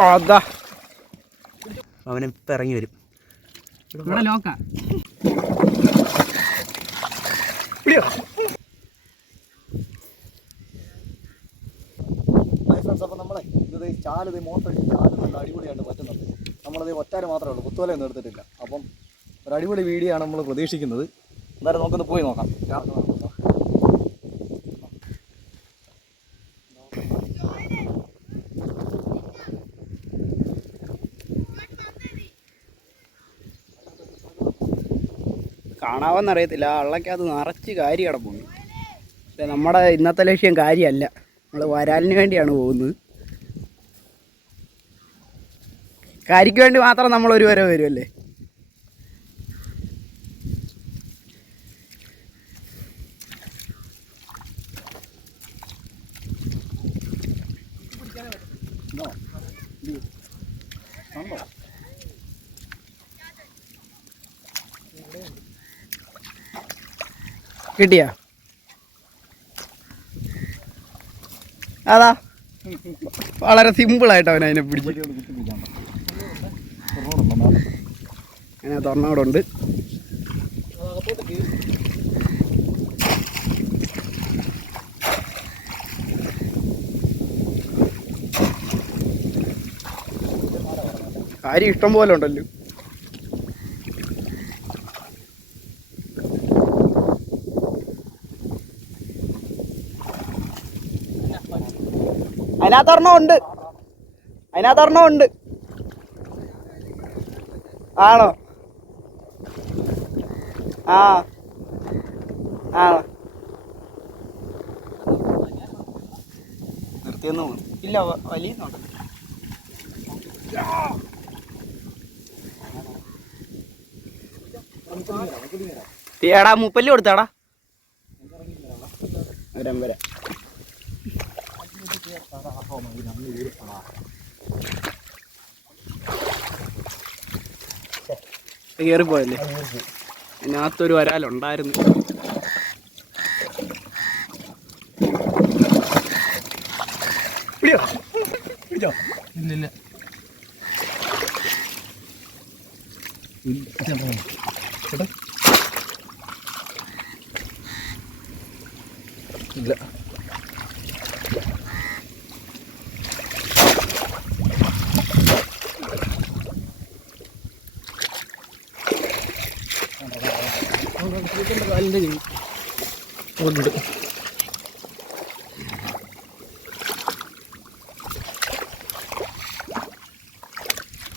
അതാ അവനിപ്പം ഇറങ്ങി വരും. ഫ്രണ്ട്സ് അപ്പോൾ നമ്മളെ ഇത് ചാൽ നല്ല അടിപൊളിയായിട്ട് പറ്റുന്നുണ്ട്. നമ്മളത് ഒറ്റാര് മാത്രമേ ഉള്ളൂ. കുത്തുവലയൊന്നും എടുത്തിട്ടില്ല. അപ്പം ഒരു അടിപൊളി വീഡിയോ ആണ് നമ്മൾ പ്രതീക്ഷിക്കുന്നത്. എന്തായാലും നമുക്കൊന്ന് പോയി നോക്കാം. കാണാമെന്നറിയത്തില്ല ആ അത് നിറച്ച് കാരി കിടപ്പുണ്ട്. പക്ഷെ നമ്മുടെ ഇന്നത്തെ ലക്ഷ്യം കാര്യമല്ല. നമ്മൾ വരാലിന് വേണ്ടിയാണ് പോകുന്നത്. കാരിക്ക് വേണ്ടി മാത്രം നമ്മൾ ഒരു വരെ വരുമല്ലേ കിട്ടിയാ? അതാ. വളരെ സിമ്പിളായിട്ട് അവൻ അതിനെ പിടിച്ചു. അങ്ങനെ തൊറന്നോടുണ്ട് കാര്യം ഇഷ്ടം പോലെ ഉണ്ടല്ലോ. അതിനകത്തൊരെണ്ണം ഉണ്ട്. അതിനകത്തൊരെണ്ണം ഉണ്ട്. ആണോ? ആ. ആണോ നിർത്തിയെന്ന് തോന്നുന്നു. ഇല്ല വ- വലിയ നോട്ടം തീയടാ മുപ്പല്ലി കൊടുത്താടാ. വരാം വരാം കയറിപ്പോയല്ലേ അതിനകത്തൊരു വരാലുണ്ടായിരുന്നു ഇല്ല. കാലിന്റെ ചെയ്യും ഉണ്ട്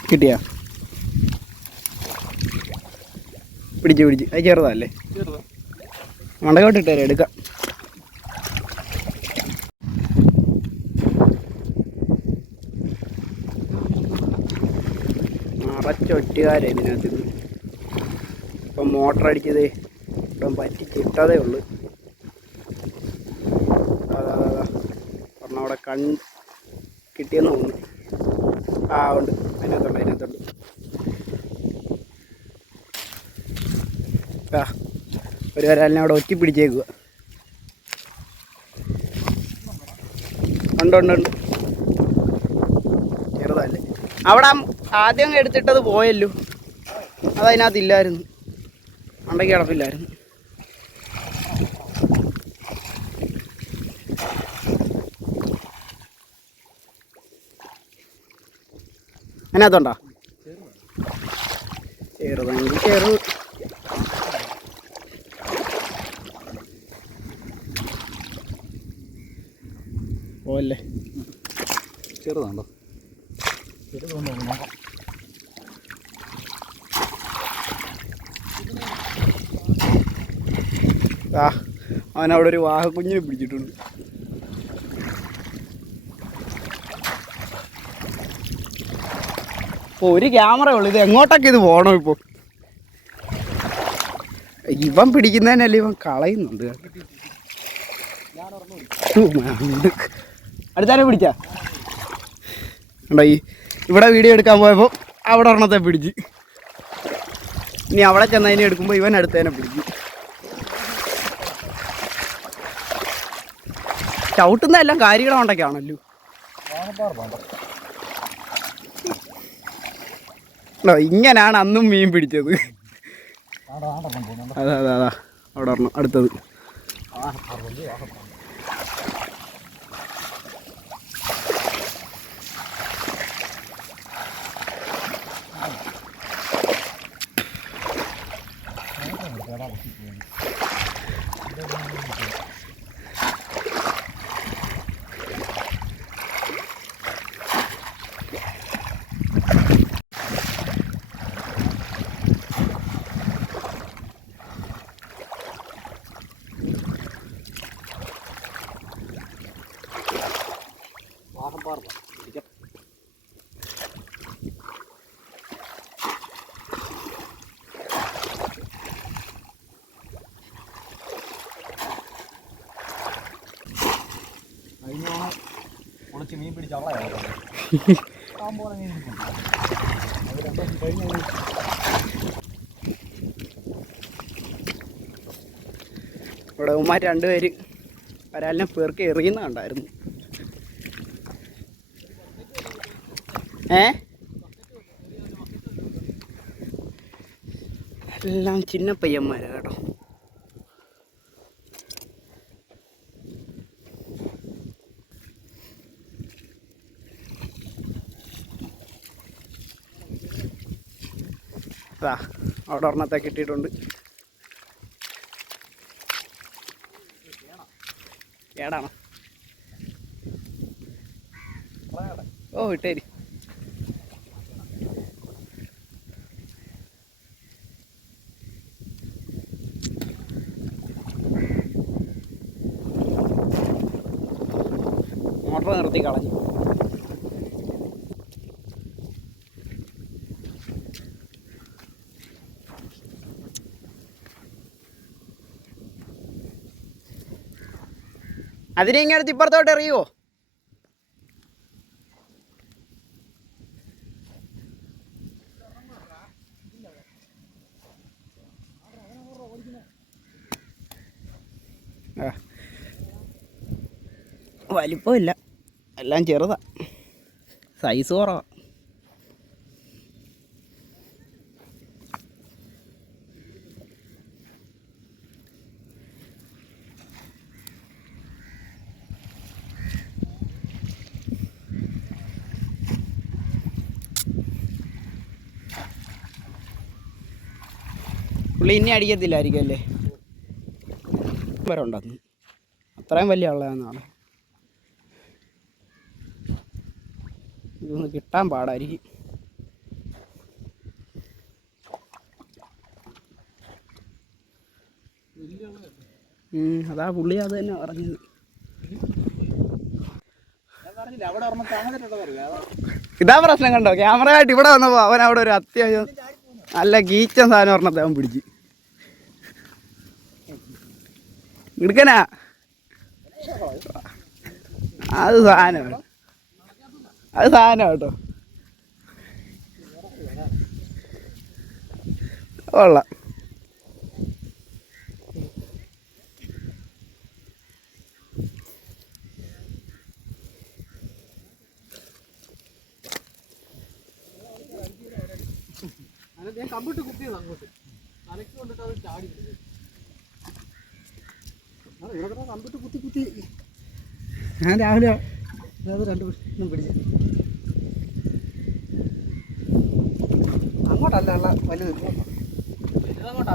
കിട്ടിയാ? പിടിച്ച് പിടിച്ച്. അത് ചെറുതല്ലേ? മണ്ടകോട്ടിട്ടേ ഇട്ടേരെ എടുക്കാം. നിറച്ചൊറ്റുകാരെ ഇതിനകത്ത്. ഇപ്പം മോട്ടർ അടിച്ചത് ഇപ്പം പറ്റിച്ചിട്ടതേ ഉള്ളു. ഉള്ളൂ ഒരെണ്ണം അവിടെ കൺ കിട്ടിയെന്ന് തോന്നുന്നു. ആ ഉണ്ട്. അതിനകത്തുണ്ട് അതിനകത്തുണ്ട്. ആ ഒരു വരാലിനെ അവിടെ ഒറ്റി പിടിച്ചേക്കുക ഉണ്ട് ചെറുതല്ലേ. അവിടെ ആദ്യം എടുത്തിട്ടത് പോയല്ലോ. അതതിനകത്ത് ഇല്ലായിരുന്നു. അണ്ടയ്ക്ക് കിടപ്പില്ലായിരുന്നു. അതിനകത്തുണ്ടോ? ചെറുതാണെങ്കിൽ ചെറു പോവല്ലേ? ചെറുതാണോ ആ അവനവിടെ ഒരു വാഹക്കുഞ്ഞിനെ പിടിച്ചിട്ടുണ്ട്. ഇപ്പോൾ ഒരു ക്യാമറ ഉള്ളു. ഇത് എങ്ങോട്ടൊക്കെ ഇത് പോകണം ഇപ്പോൾ ഇവൻ പിടിക്കുന്നതിനല്ലേ ഇവൻ കളയുന്നുണ്ട് അടുത്താനെ പിടിച്ച? ഈ ഇവിടെ വീഡിയോ എടുക്കാൻ പോയപ്പോൾ അവിടെ ഒരെണ്ണത്തെ പിടിച്ച്. ഇനി അവിടെ ചെന്നതിനെ എടുക്കുമ്പോൾ ഇവൻ അടുത്തതിനെ പിടിക്കും ചവിട്ടുന്ന എല്ലാം കാര്യങ്ങളെ കൊണ്ടൊക്കെയാണല്ലോ ഇങ്ങനാണ് അന്നും മീൻ പിടിച്ചത്. അതെ അതെ അതാ. അവിടെ അടുത്തത്. വാഹം പാർവ പിടിക്കാം കഴിഞ്ഞ തവണ മീൻ പിടിച്ച അവളായിരുന്നു പോലെ മീൻ പിടിക്കും. അത് രണ്ടും കഴിഞ്ഞ ഇവിടെ ഉമ്മാർ രണ്ടുപേര് വരാലിനെ പേർക്ക് എറിയുന്ന കണ്ടായിരുന്നു. ഏ? എല്ലാം ചിന്ന പയ്യന്മാരാ കേട്ടോ. അതാ അവിടെ ഒരെണ്ണത്തെ കിട്ടിയിട്ടുണ്ട്. ഏടാണോ? ഓ ഇട്ടേരി. മോട്ടർ നിർത്തി കളഞ്ഞു. അതിനെ ഇങ്ങനെ ഇപ്പുറത്തോട്ട് എറിയുവോ. വലിപ്പമില്ല. എല്ലാം ചെറുതാ. സൈസ് കുറവാ. പുള്ളി ഇനി അടിക്കത്തില്ലായിരിക്കും അല്ലേ? വരെ അത്രയും വലിയ ആളാണ് ഇതൊന്ന് കിട്ടാൻ പാടായിരിക്കും. അതാ പുള്ളി അത് തന്നെ പറഞ്ഞത്. ഇതാ പ്രശ്നം കണ്ടോ? ക്യാമറ ആയിട്ട് ഇവിടെ വന്നപ്പോ അവൻ അവിടെ ഒരു അത്യാവശ്യം നല്ല ഗീച്ചൻ സാധനം ഒരെണ്ണത്തെ അവൻ പിടിച്ച്. എടുക്കനാ അത് സാധനം. അത് സാധനം കേട്ടോ. കൊള്ളാം. ഞാൻ കമ്പിട്ട് കുത്തിയത് അങ്ങോട്ട് തലയ്ക്ക് കൊണ്ടിട്ട് അത് ചാടി കമ്പിട്ട് കുത്തി കുത്തി ഞാൻ രാവിലെ അത് രണ്ട് എണ്ണം പിടിച്ച്. അങ്ങോട്ടല്ല ഉള്ള വലുത് അങ്ങോട്ട്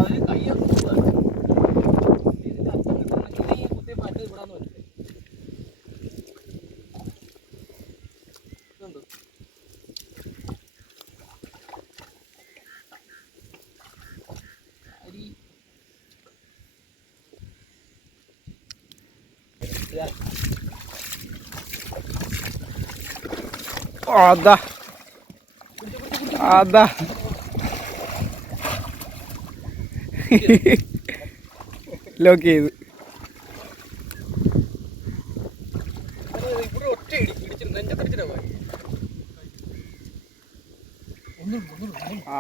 അതാ അതാ ലോക്ക് ചെയ്ത്.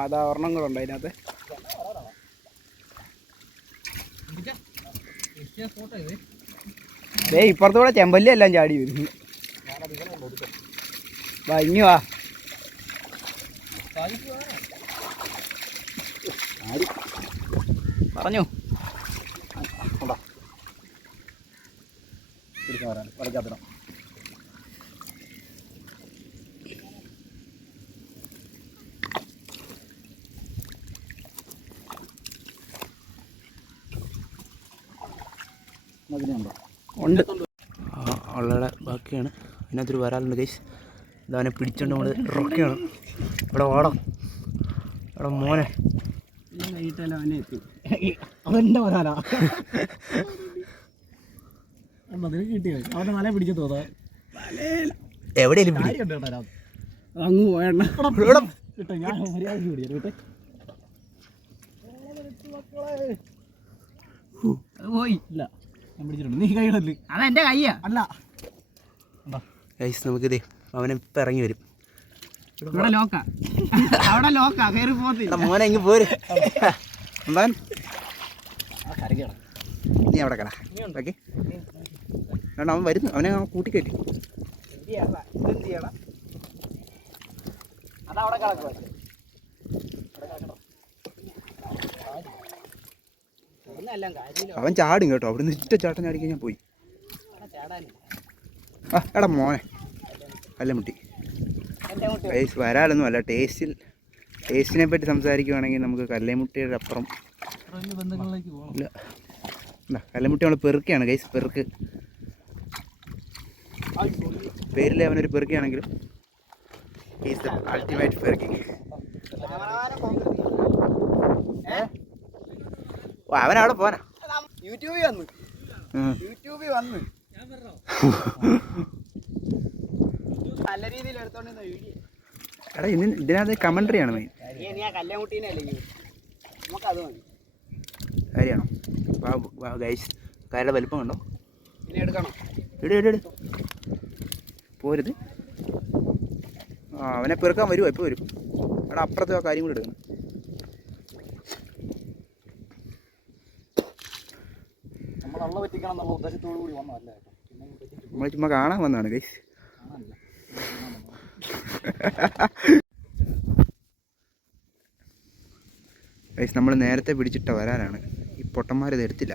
അതാ ഒരെണ്ണം കൂടെ ഉണ്ട് അതിനകത്ത്. ഇപ്പുറത്തൂടെ ചെമ്പല്ലി എല്ലാം ചാടി വരുന്നു. വാ ഇങ്ങി വാ പറഞ്ഞു അതിനുണ്ടോ ഉണ്ട് ഉള്ളയുടെ ബാക്കിയാണ് അതിനകത്തൊരു വരാലുണ്ട് കൈസ് ഇതവനെ പിടിച്ചോണ്ട് നമ്മൾ റൊക്കെയാണ് ഇവിടെ ഓടം ഇവിടെ മോനെ. അവന്റെ മനാലാ അതെന്റെ അതിന് മല പിടിച്ചു തോന്നാ. അങ്ങ് പോയണ്ണ. ഞാൻ പോയി. ഇല്ല ഞാൻ പിടിച്ചിട്ടുണ്ട്. നീ കൈയിടൽ കയ്യാ അല്ല. നമുക്കിതേ അവനെ ഇപ്പം ഇറങ്ങി വരും. ഇവിടെ ലോക്കാ അവിടെ ലോക്കാ കയറി പോകത്തില്ല. മോനെ ഇങ്ങ് പോര്. എന്താൻ നീ അവിടെ കട. ഓക്കെ കാരണം അവൻ വരുന്നു. അവനെ കൂട്ടി അതവിടെ കിടക്കുക അവൻ ചാടും കേട്ടോ. അവിടെ നിന്ന് ഇഷ്ട ചാട്ടം ചാടി കഴിഞ്ഞാൽ പോയി ചാടാനില്ല ആ എടാ മോനെ. കല്ലമുട്ടി. ഗൈസ് വരാലൊന്നും അല്ല. ടേസ്റ്റിൽ ടേസ്റ്റിനെ പറ്റി സംസാരിക്കുവാണെങ്കിൽ നമുക്ക് കല്ലേമുട്ടിയുടെ അപ്പുറം. ഇല്ല. എന്താ കല്ലേമുട്ടി നമ്മൾ പെറുക്കിയാണ് ഗൈസ് പെറുക്ക്. പേരിലെ അവനൊരു പെറുക്കിയാണെങ്കിലും ഈസ് ദ അൾട്ടിമേറ്റ് പെറുക്കി. ഓ അവനവിടെ പോനാ യൂട്യൂബിൽ വന്നു. യൂട്യൂബിൽ വന്ന്. നല്ല രീതിയിൽ എടുത്തോണ്ടിരുന്ന വീഡിയോ. എടാ ഇതിന് ഇതിനകത്ത് കമൻട്രി ആണ് മെയിൻ കാര്യമാണോ? ഗൈസ് കാരുടെ വലിപ്പം കണ്ടോ? ഇട് ഇട് പോരുത്. ആ അവനെ പെറുക്കാൻ വരുമോ ഇപ്പോൾ വരും? അവിടെ അപ്പുറത്തെ ആ കാര്യം കൂടി എടുക്കണം. നമ്മൾ ചുമ്മാ കാണാൻ വന്നതാണ് ഗൈസ് ഗൈസ് നമ്മൾ നേരത്തെ പിടിച്ചിട്ട വരാനാണ്. ഈ പൊട്ടന്മാർ ഇത് എടുത്തില്ല.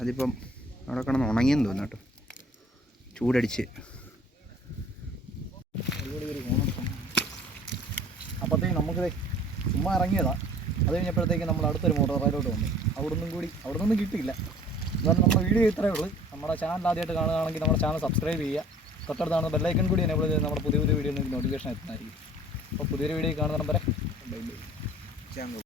അതിപ്പം അവിടെ കിടന്ന് ഉണങ്ങിയെന്ന് തോന്നുന്നു കേട്ടോ. ചൂടടിച്ച്. അപ്പോഴത്തേക്ക് നമുക്ക് ചുമ്മാ ഇറങ്ങിയതാ. അത് കഴിഞ്ഞപ്പോഴത്തേക്ക് നമ്മൾ അടുത്തൊരു മോട്ടോർ റൈഡോട്ട് വന്നു. അവിടെ നിന്നും കൂടി അവിടെ നിന്നും കിട്ടിയില്ല. എന്നാലും നമ്മുടെ വീഡിയോ ഇത്രയേ ഉള്ളൂ. നമ്മുടെ ചാനൽ ആദ്യമായിട്ട് കാണുകയാണെങ്കിൽ നമ്മുടെ ചാനൽ സബ്സ്ക്രൈബ് ചെയ്യുക. തൊട്ടടുത്ത് കാണുന്ന ബെല്ലൈക്കൺ കൂടി എനേബിൾ ചെയ്ത് നമ്മുടെ പുതിയ പുതിയ വീഡിയോ നോട്ടിഫിക്കേഷൻ എത്തുന്നതായിരിക്കും. അപ്പോൾ പുതിയൊരു വീഡിയോ കാണുന്ന നമ്പറെ